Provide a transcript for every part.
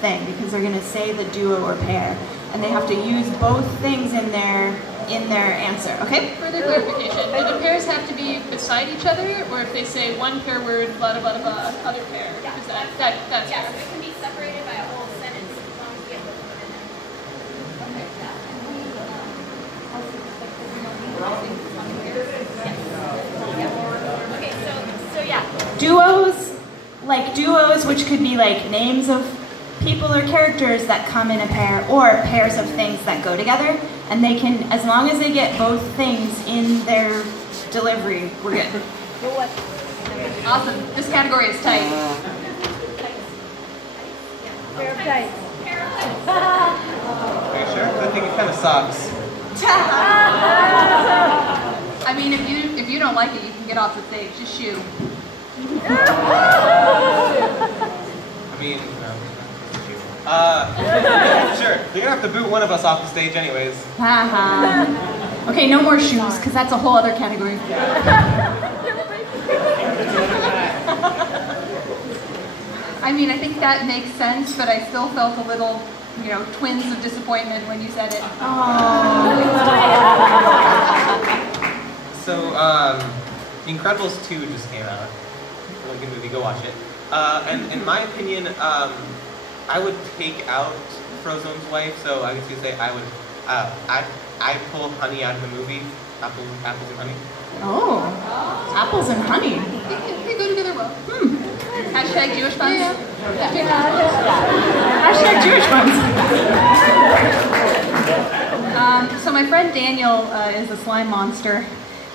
thing because they're going to say the duo or pair, and they have to use both things in their answer. Okay? Further clarification: do the pairs have to be beside each other, or if they say one pair word, blah blah blah blah, other pair? Yeah, That's yeah. fair. So it can be separated by a whole sentence as long as we have both of them in there. Okay, so yeah. Duos, which could be like names of people or characters that come in a pair, or pairs of things that go together, and they can, as long as they get both things in their delivery, we're good. Awesome. This category is tight. Pair of dice. Are you sure? I think it kind of sucks. I mean, if you don't like it, you can get off the stage. Just shoo. I mean, no. Sure. You're gonna have to boot one of us off the stage anyways. Okay, no more shoes, because that's a whole other category. I mean, I think that makes sense, but I still felt a little, twinge of disappointment when you said it. So, Incredibles 2 just came out. Really good movie, go watch it. And in my opinion, I would take out Frozone's wife, so I guess you'd say I would, I pull honey out of the movie. Apples and honey. Oh, apples and honey. They go together well. Hashtag Jewish buns. Yeah. Hashtag Jewish buns. So my friend Daniel is a slime monster,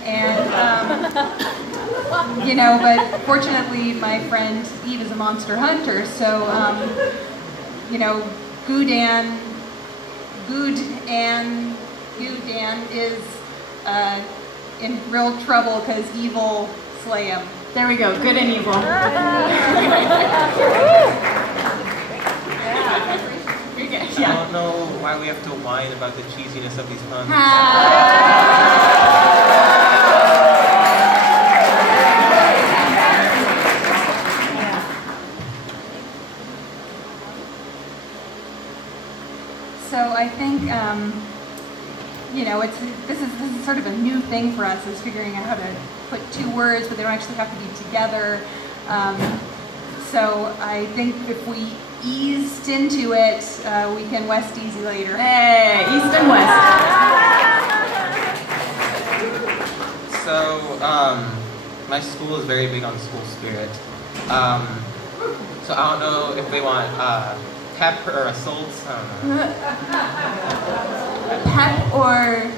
and but fortunately my friend Eve is a monster hunter. So Goudan is in real trouble because evil slay him. There we go, good and evil. I don't know why we have to whine about the cheesiness of these puns. So I think this is sort of a new thing for us, is figuring out how to put two words, but they don't actually have to be together. So I think if we eased into it, we can West easy later. Hey, East and West. So, my school is very big on school spirit. So I don't know if they want pep or assaults. I don't know. Pep or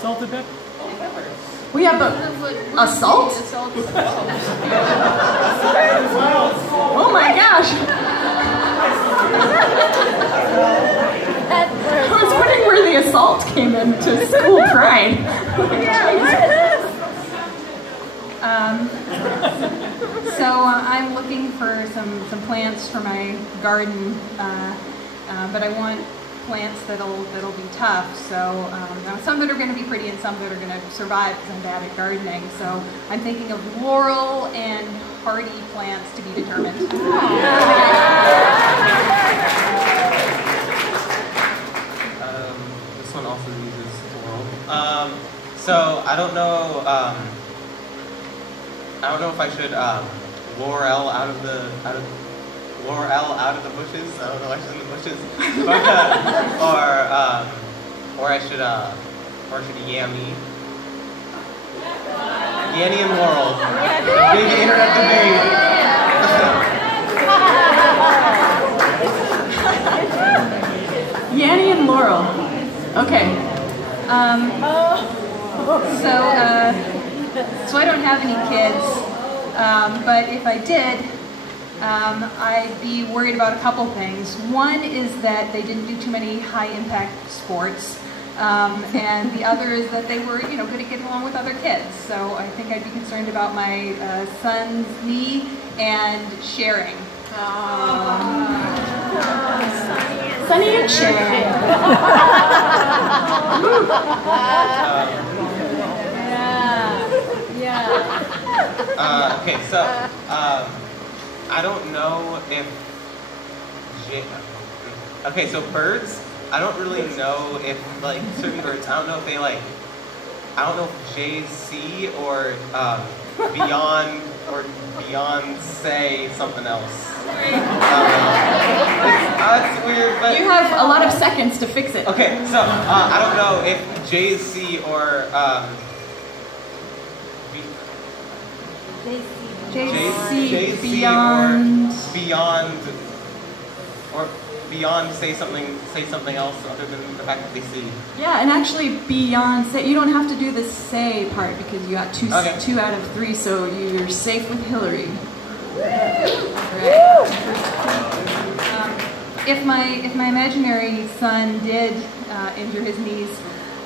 Salted pep? we have assault? Oh my gosh! I was wondering where the assault came into school pride. So I'm looking for some plants for my garden, but I want plants that'll be tough. So some that are going to be pretty and some that are going to survive because I'm bad at gardening. So I'm thinking of laurel and hardy plants to be determined. This one also uses laurel. So I don't know. I don't know if I should Laurel out of the bushes. I don't know why she's in the bushes, but, or I should Yammy. Yanny and Laurel. Big internet debate. Yanny and Laurel. Okay. So I don't have any kids, but if I did, I'd be worried about a couple things. One is that they didn't do too many high-impact sports, and the other is that they were, good at getting along with other kids. So I think I'd be concerned about my son's knee and sharing. Sunny and Sharon. Okay, so I don't know if Okay, so birds. I don't really know if like certain birds. I don't know if they like. I don't know if Jay-Z or Beyond or Beyonce something else. It's weird, but You have a lot of seconds to fix it. okay. So I don't know if Jay-Z or Jay-Z, Beyond. or Beyond say something else other than the fact that they see. Yeah, and actually Beyonce, you don't have to do the say part because you got two out of 3, so you're safe with Hillary. If my imaginary son did injure his knees,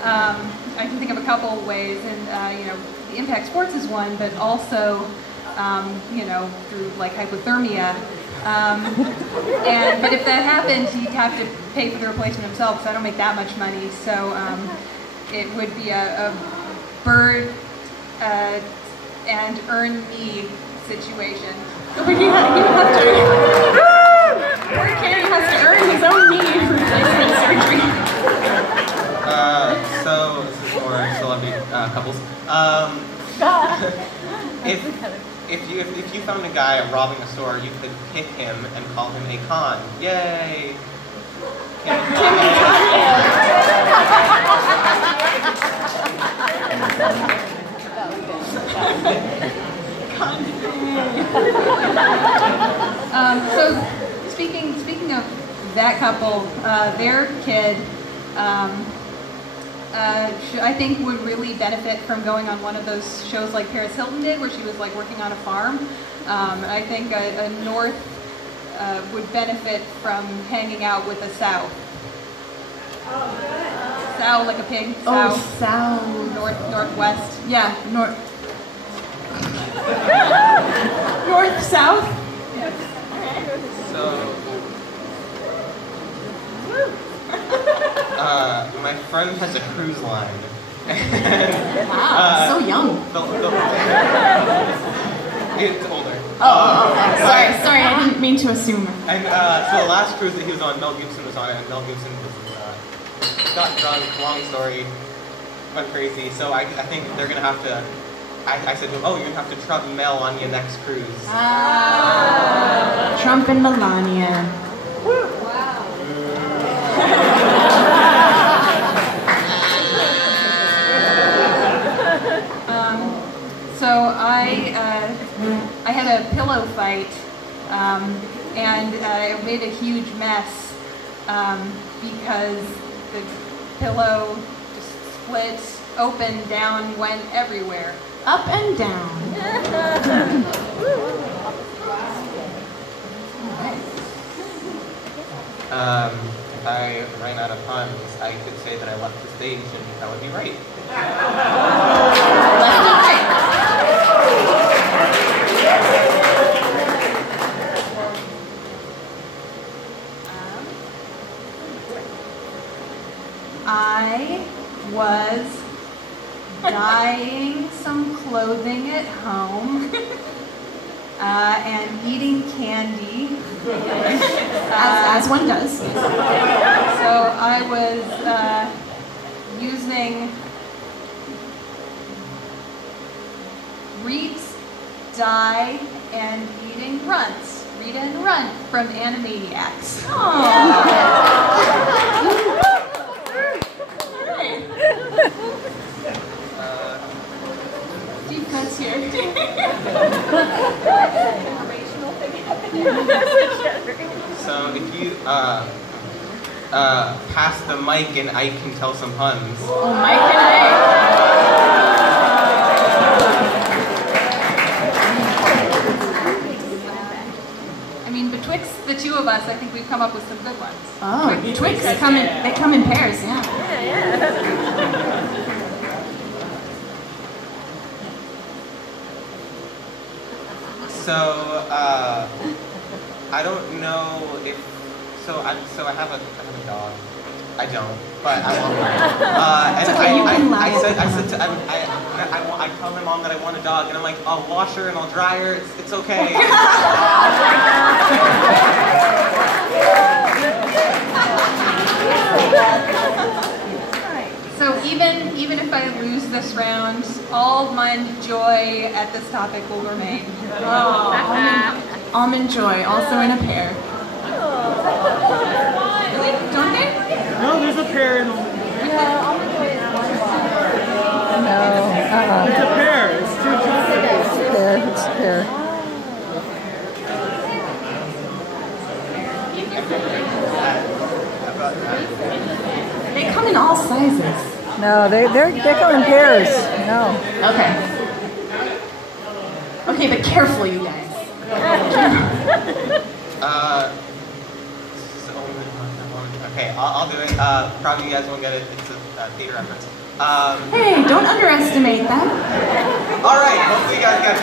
I can think of a couple of ways, and the impact sports is one, but also through like hypothermia. But if that happened, he'd have to pay for the replacement himself, because I don't make that much money. So it would be a bird and earn me situation. But he would have to. Poor Carrie has to earn his own knee replacement surgery. So this is for celebrity couples. If you found a guy robbing a store, you could kick him and call him a con. Yay! So speaking of that couple, their kid, I think would really benefit from going on one of those shows like Paris Hilton did, where she was like working on a farm. I think a North would benefit from hanging out with a sow. Sow, like a pig. Sow. Oh, sow. Northwest. Yeah, north, south. So, my friend has a cruise line. Wow, so young. It's older. Sorry, I didn't mean to assume. And so the last cruise that he was on, Mel Gibson was on it, and Mel Gibson was got drunk. Long story, went crazy. So I think they're gonna have to. I said to him, "Oh, you're gonna have to Trump Mel on your next cruise." Trump and Melania. So I had a pillow fight, and it made a huge mess because the pillow just split open, down, went everywhere. Up and down. If I ran out of puns, I could say that I left the stage, and that would be right. Left and right. I was dyeing some clothing at home and eating candy. As one does. So I was using Reed's dye and eating runts. Read and Run from Animaniacs. Deep cuts here. So if you pass the mic and I can tell some puns. Oh, Mike and Ike. I mean, betwixt the two of us, I think we've come up with some good ones. Oh, Twix come in pairs, yeah. So I don't know if I have a dog. I don't, but I want one. And okay, you can lie. I tell my mom that I want a dog, and I'm like, I'll wash her and I'll dry her. It's okay. almond joy at this topic will remain. Almond Joy, also in a pair. Really? Don't they? No, there's a pair in. It's a pair. It's two chocolates. It's a pair. They come in all sizes. No, they come in pairs. No. Okay. Okay, but careful, you guys. Okay, I'll do it. Probably you guys won't get it. It's a theater reference. Hey, don't underestimate them. All right, hopefully you guys got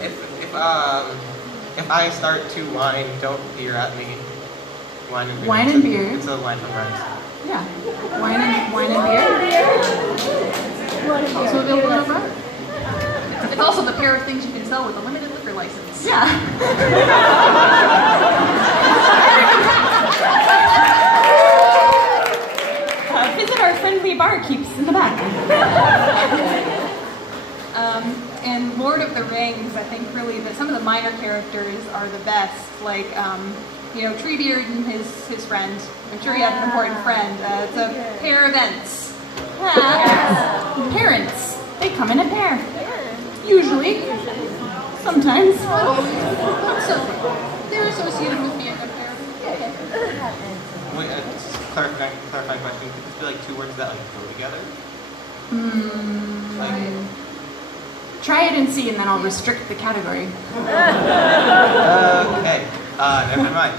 this. If I start to whine, don't peer at me. Wine and beer. Wine and beer. It's a line from Rhymes. Yeah. Wine and beer. Also available in a bar. It's also the pair of things you can sell with a limited liquor license. Yeah. Visit our friendly barkeeps in the back. In Lord of the Rings, I think really that some of the minor characters are the best. Like, Treebeard and his friend. I'm sure he had an important friend. It's a pair of Ents. Parents. They come in a pair. Usually. Sometimes. So they're associated with being a pair. Wait, just clarifying question. Could this be like two words that like go together? Try it and see, and then I'll restrict the category. Okay. Never mind.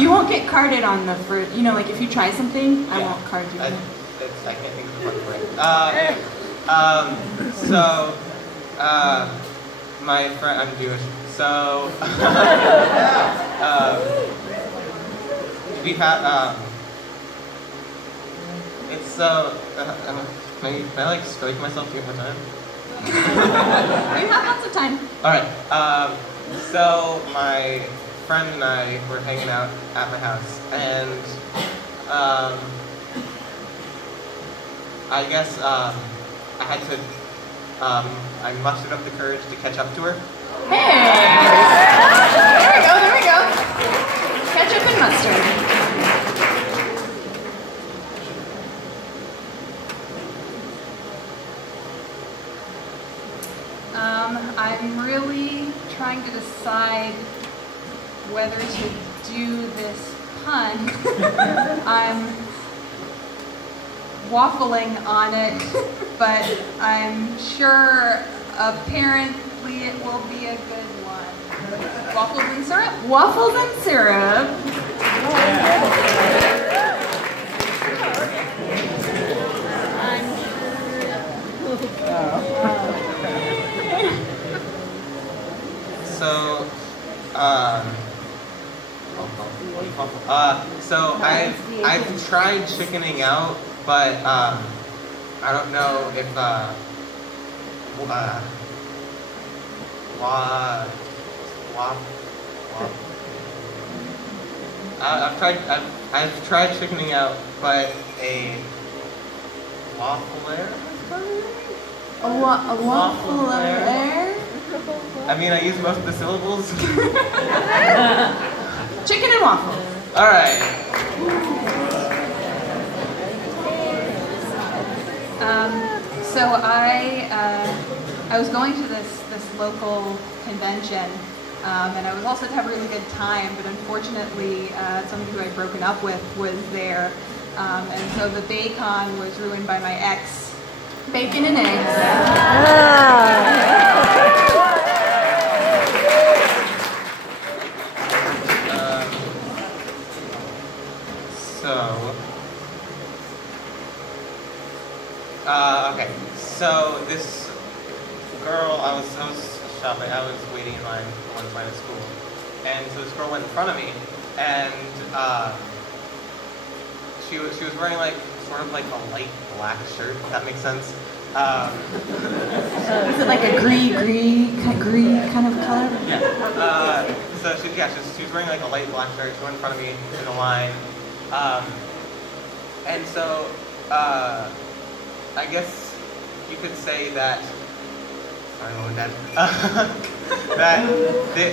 You won't get carded on the first. Like if you try something, I won't card you. I can't think of the fucking word. My friend, I'm Jewish, so we've had it's can I like strike myself 2 more times? You have lots of time. All right. So my friend and I were hanging out at my house, and I guess I had to. I mustered up the courage to catch up to her. Hey! There we go. Ketchup and mustard. I'm really trying to decide whether to do this pun. I'm waffling on it, but I'm sure apparently it will be a good one. Waffles and syrup? Waffles and syrup. So I've tried chickening out, but I don't know if I've tried chickening out, but a waffler. A waffler? I mean, I use most of the syllables. Chicken and waffles. All right. So I was going to this local convention, and I was also to have a really good time, but unfortunately somebody who I'd broken up with was there, and so the bacon was ruined by my ex. Bacon and eggs. Okay. So this girl, I was shopping. I was waiting in line for one line at school, and so this girl went in front of me, and she was wearing like sort of like a light black shirt. If that makes sense. Is it like a green kind of color? Yeah. So she was wearing like a light black shirt. She went in front of me in a line, and so I guess you could say that. Sorry, Mom and Dad.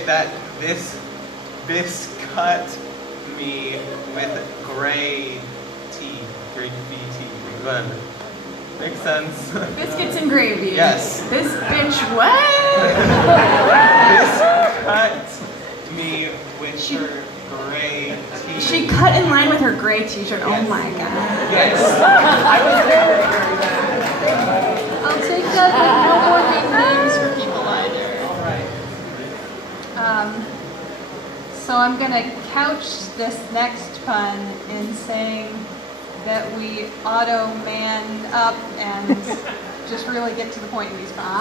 that this cut me with gray tea, gray tea, whatever. Makes sense. Biscuits and gravy. Yes. This bitch what? This cut me with her gray tea. She cut in line with her gray t-shirt. Yes. Oh my god. Yes. I was there. I'll take that. No more big names for people either. All right. So I'm gonna couch this next pun in saying that we auto-man up and just really get to the point in these puns.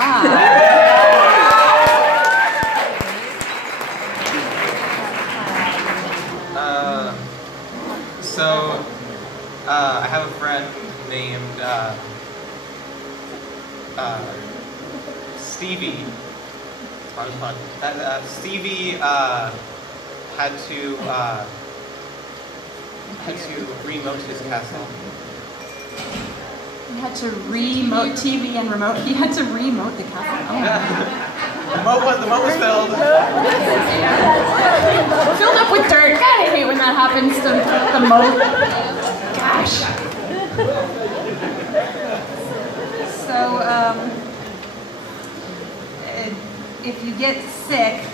I have a friend named Stevie. It's fun. Stevie had to remote his castle. He had to remote TV and remote. He had to remote the castle. Oh. The moat was filled. Filled up with dirt. God, I hate when that happens to the moat. Gosh. So, if you get sick,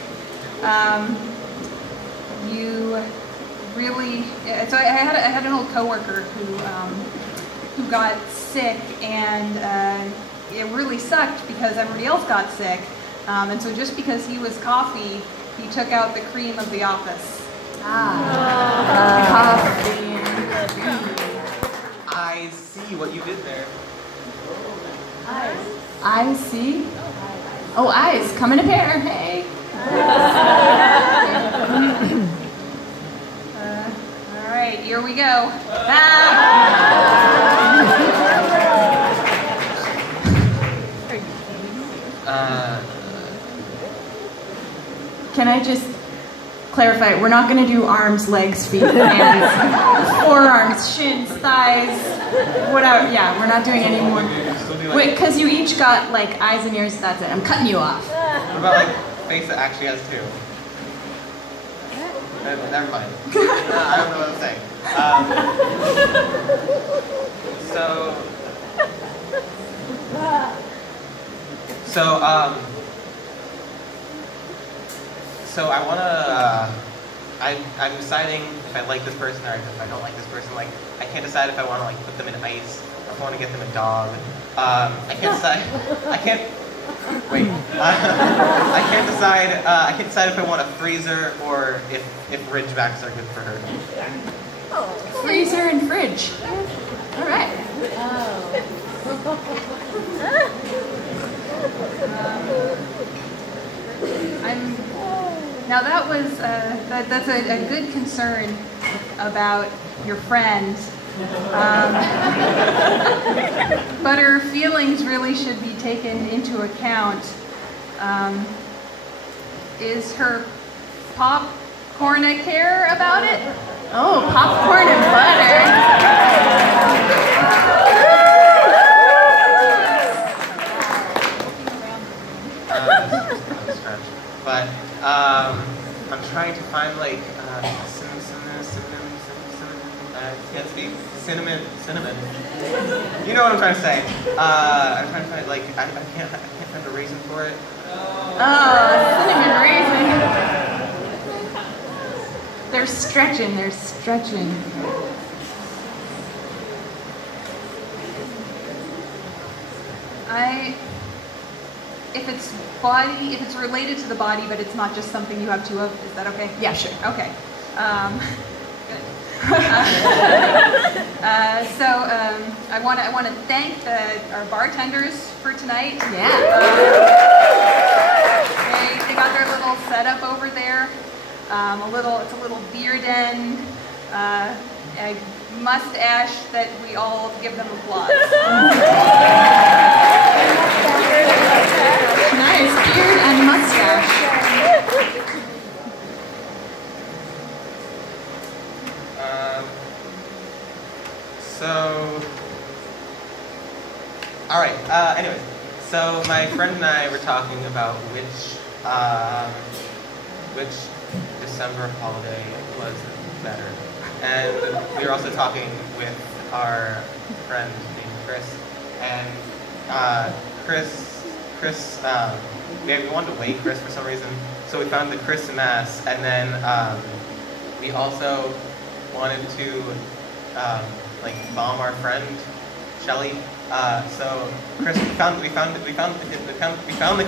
you really. So I had an old coworker who got sick, and it really sucked because everybody else got sick. And so just because he was coffee, he took out the cream of the office. Coffee. I see what you did there. I see. Oh, eyes. Come in a pair. Hey. All right, here we go. Can I just clarify? We're not going to do arms, legs, feet, hands, forearms, shins, thighs, whatever. Yeah, we're not doing any more. Wait, because you each got like eyes and ears. That's it. I'm cutting you off. What about like face that actually has two? Never mind. I don't know what I'm saying. So I wanna. I'm deciding if I like this person or if I don't like this person. Like I can't decide if I want to like put them in ice or if I want to get them a dog. I can't decide. I can't. Wait. I can't decide. I can't decide if I want a freezer or if Ridgebacks are good for her. Freezer and fridge. All right. Now that was that's a good concern about your friend, but her feelings really should be taken into account. Is her popcorn care about it? Oh, popcorn and Stretch. But I'm trying to find like cinnamon. You know what I'm trying to say. I'm trying to find like I can't find a reason for it. cinnamon raisin. They're stretching. If it's related to the body, but it's not just something you have two of, is that okay? Yeah, sure. Okay. Good. I want to thank our bartenders for tonight. Yeah. They got their little setup over there. It's a little beer den. A mustache that we all give them applause. Nice beard and mustache. So All right. Anyways, so my friend and I were talking about which December holiday was better, and we were also talking with our friend named Chris, and Chris, we wanted to weigh Chris for some reason, so we found the Chris Mass, and then we also wanted to like bomb our friend Shelly. So Chris, we found the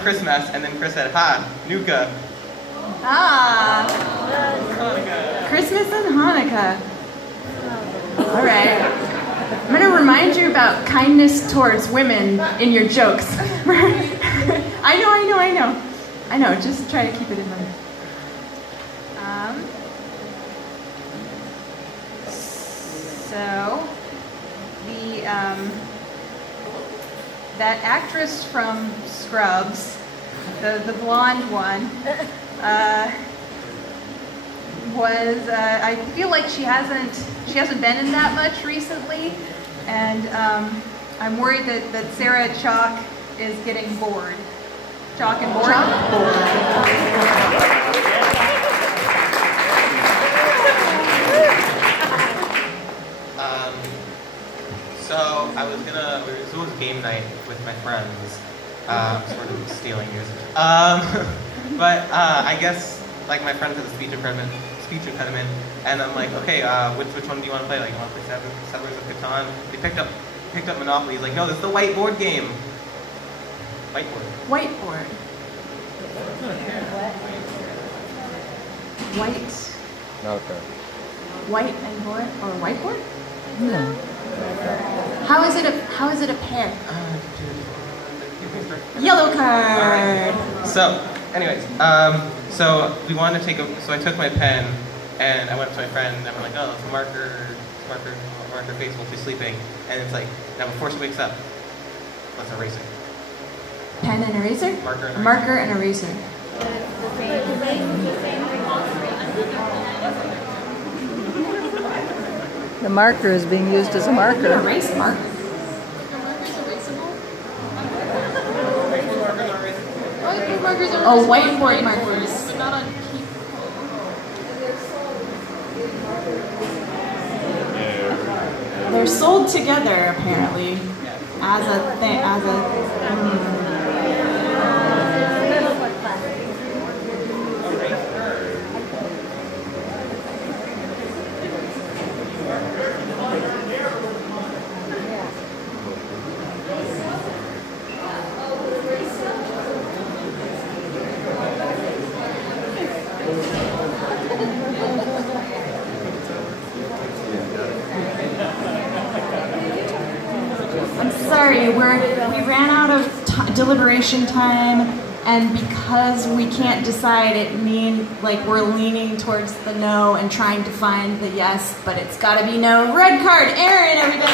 Chris Mass, and then Chris said, "Ha, Nuka." Ah, Hanukkah. Christmas and Hanukkah. All right. I'm going to remind you about kindness towards women in your jokes. I know. Just try to keep it in mind. So, the that actress from Scrubs, the blonde one, was I feel like she hasn't been in that much recently, and I'm worried that Sarah Chalk is getting bored. Chalk and bored. So it was game night with my friends. Sort of stealing yours. But I guess like my friend has a speech impediment, and I'm like, okay, which one do you want to play? Like, you want to play Settlers of Catan? They picked up Monopoly. He's like, no, this is the whiteboard game. Whiteboard. White. Okay. White and board or whiteboard? Yeah. How is it a pair? Yellow card. So, anyways, so we wanted to so I took my pen and I went up to my friend and I'm like, oh, it's a marker face while she's sleeping, and it's like, now before she wakes up, let's erase it. Pen and eraser? Marker and Marker eraser. and eraser. The marker is being used as a marker. Erase marker. Oh, whiteboard markers. But not on They're sold together apparently as a thing. I'm sorry, we ran out of deliberation time, and because we can't decide, we're leaning towards the no and trying to find the yes, but it's gotta be no. Red card, Aaron, everybody.